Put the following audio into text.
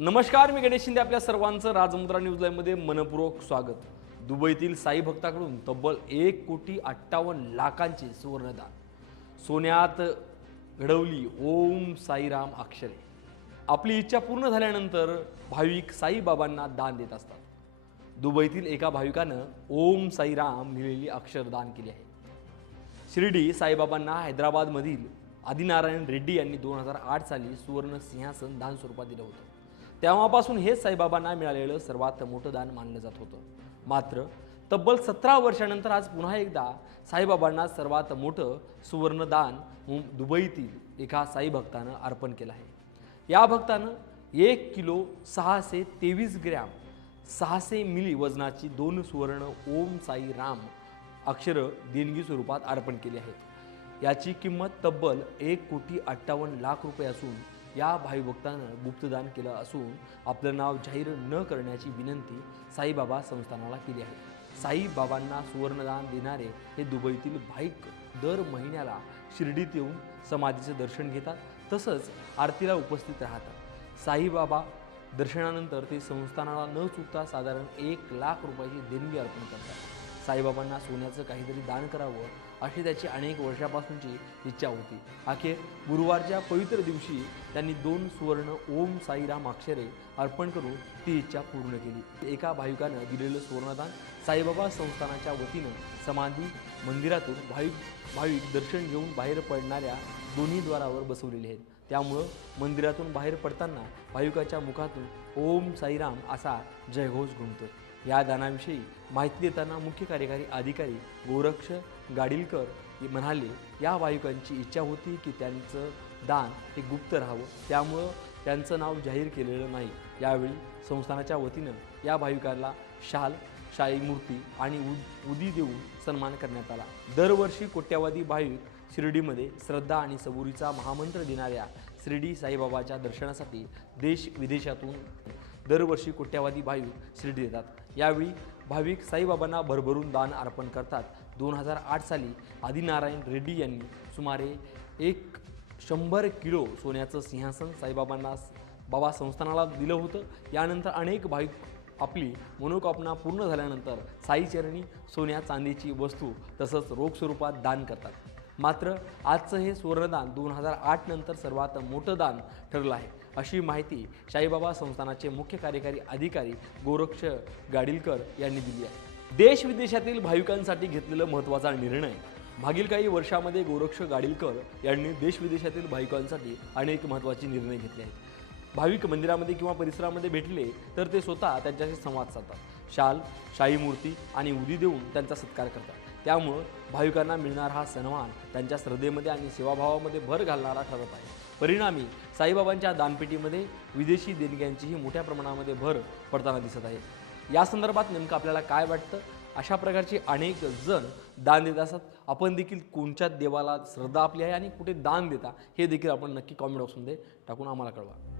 नमस्कार मी गणेश शिंदे आपल्या सर्वांचं राजमुद्रा न्यूज लाईव्हमध्ये मनपूर्वक स्वागत. दुबईतील साई भक्ताकडून तब्बल एक कोटी अठ्ठावन्न लाखांचे सुवर्णदान. सोन्यात घडवली ओम साईराम अक्षरे. आपली इच्छा पूर्ण झाल्यानंतर भाविक साईबाबांना दान देत असतात. दुबईतील एका भाविकानं ओम साईराम लिहिलेली अक्षर दान केली आहे. शिर्डी साईबाबांना हैदराबादमधील आदिनारायण रेड्डी यांनी दोन हजार आठ साली सुवर्ण सिंहासन दान स्वरूपात दिलं होतं. तेव्हापासून हे साईबाबांना मिळालेलं सर्वात मोठं दान मानलं जात होतं. मात्र तब्बल सतरा वर्षानंतर आज पुन्हा एकदा साईबाबांना सर्वात मोठं सुवर्णदान दुबईतील एका साई भक्तानं अर्पण केलं आहे. या भक्तानं एक किलो सहाशे तेवीस ग्रॅम सहाशे मिली वजनाची दोन सुवर्ण ओम साई राम अक्षरं देणगी स्वरूपात अर्पण केली आहेत. याची किंमत तब्बल एक कोटी अठ्ठावन्न लाख रुपये असून या भाईभक्तानं गुप्तदान केलं असून आपलं नाव जाहीर न करण्याची विनंती साईबाबा संस्थानाला केली आहे. साईबाबांना सुवर्णदान देणारे हे दुबईतील भाईक दर महिन्याला शिर्डीत येऊन समाधीचं दर्शन घेतात तसंच आरतीला उपस्थित राहतात. साईबाबा दर्शनानंतर ते संस्थानाला न चुकता साधारण एक लाख रुपयाची देणगी अर्पण करतात. साईबाबांना सोन्याचं काहीतरी दान करावं अशी त्याची अनेक वर्षापासूनची इच्छा होती. अखेर गुरुवारच्या पवित्र दिवशी त्यांनी दोन सुवर्ण ओम साईराम अक्षरे अर्पण करून ती इच्छा पूर्ण केली. एका भाविकानं दिलेलं सुवर्णदान साईबाबा संस्थानाच्या वतीनं समाधी मंदिरातून भाविक भाविक दर्शन घेऊन बाहेर पडणाऱ्या दोन्ही द्वारावर बसवलेले आहेत. त्यामुळं मंदिरातून बाहेर पडताना भाविकाच्या मुखातून ओम साईराम असा जयघोष घुमतोय या दानाविषयी माहिती देताना मुख्य कार्यकारी अधिकारी गोरक्ष गाडीलकर म्हणाले या भाविकांची इच्छा होती की त्यांचं दान हे गुप्त राहावं. त्यामुळं त्यांचं नाव जाहीर केलेलं नाही. यावेळी संस्थानाच्या वतीनं या भाविकाला शाल शाही मूर्ती आणि उद उदी देऊन सन्मान करण्यात आला. दरवर्षी कोट्यावधी भाविक शिर्डीमध्ये श्रद्धा आणि सबुरीचा महामंत्र देणाऱ्या शिर्डी साईबाबाच्या दर्शनासाठी देश विदेशातून दरवर्षी कोट्यावधी भाविक शिर्डी देतात. यावेळी भाविक साईबाबांना भरभरून दान अर्पण करतात. दोन हजार आठ साली आदिनारायण रेड्डी यांनी सुमारे एक शंभर किलो सोन्याचं सिंहासन साईबाबांना बाबा संस्थानाला दिलं होतं. यानंतर अनेक भाविक आपली मनोकामना पूर्ण झाल्यानंतर साईचरणी सोन्या चांदीची वस्तू तसंच रोख स्वरूपात दान करतात. मात्र आजचं हे सुवर्णदान दोन हजार आठ नंतर सर्वात मोठं दान ठरलं आहे. अशी माहिती शाईबाबा संस्थानाचे मुख्य कार्यकारी अधिकारी गोरक्ष गाडीलकर यांनी दिली आहे. देश विदेशातील भाविकांसाठी घेतलेला महत्त्वाचा निर्णय. मागील काही वर्षामध्ये गोरक्ष गाडीलकर यांनी देश विदेशातील भाविकांसाठी अनेक महत्त्वाचे निर्णय घेतले आहेत. भाविक मंदिरामध्ये किंवा परिसरामध्ये भेटले तर ते स्वतः त्यांच्याशी संवाद साधतात. शाल शाही मूर्ती आणि उदी देऊन त्यांचा सत्कार करतात. त्यामुळं भाविकांना मिळणारा हा सन्मान त्यांच्या श्रद्धेमध्ये आणि सेवाभावामध्ये भर घालणारा ठरत आहे. परिणामी साईबाबांच्या दानपेटीमध्ये विदेशी देणग्यांचीही मोठ्या प्रमाणामध्ये भर पडताना दिसत आहे. या संदर्भात नेमकं आपल्याला काय वाटतं? अशा प्रकारचे अनेक जण दान देत असतात आपण देखील कोणत्या देवाला श्रद्धा आपली आहे आणि कुठे दान देता हे देखील आपण नक्की कॉमेंट बॉक्समध्ये टाकून आम्हाला कळवा.